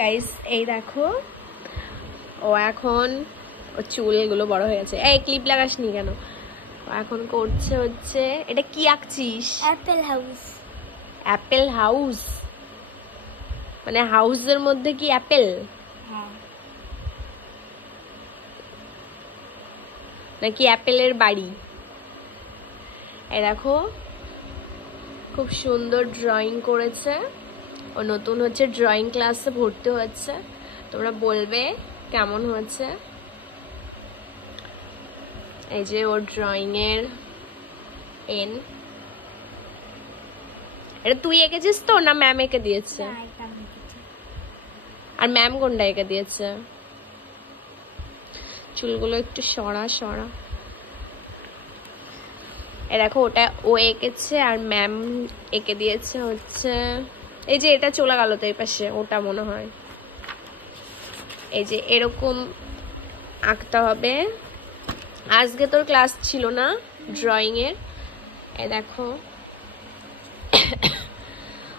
Guys এই দেখো ও এখন ও চুলগুলো বড় হয়ে গেছে। এই ক্লিপ লাগাসনি কেন? ও এখন করছে হচ্ছে এটা কি আঁকছিস? Apple house. অ্যাপেল হাউস মানে হাউসের মধ্যে কি অ্যাপেল? হ্যাঁ। নাকি অ্যাপেলের বাড়ি? এই দেখো খুব সুন্দর ড্রয়িং করেছে। ও নতুন হচ্ছে ড্রয়িং ক্লাসে ভর্তি হচ্ছে, তোমরা বলবে কেমন হয়েছে। এই যে ওর ড্রয়িং এর পেন। এটা তুই এঁকেছিস তো না ম্যাম এঁকে দিয়েছে? আর ম্যাম কোনটা এঁকে দিয়েছে? চুলগুলো একটু সরা সরা। এ দেখো ওটা ও এঁকেছে আর ম্যাম এঁকে দিয়েছে হচ্ছে এই যে এটা চলে গেল তো এই পাশে, ওটা মনে হয়। এই যে এরকম আঁকতে হবে। আজকে তোর ক্লাস ছিল না ড্রয়িং এর। এ দেখো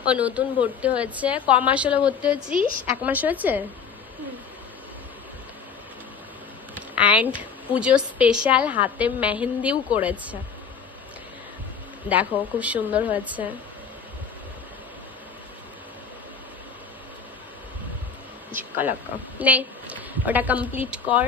ও নতুন ভর্তি হয়েছে। ক মাস হলো ভর্তি হয়েছিস? 1 মাস হয়েছে। অ্যান্ড পুজো স্পেশাল হাতে মেহেন্দিও করেছে। দেখো খুব সুন্দর হয়েছে। নে ওটা কমপ্লিট কর।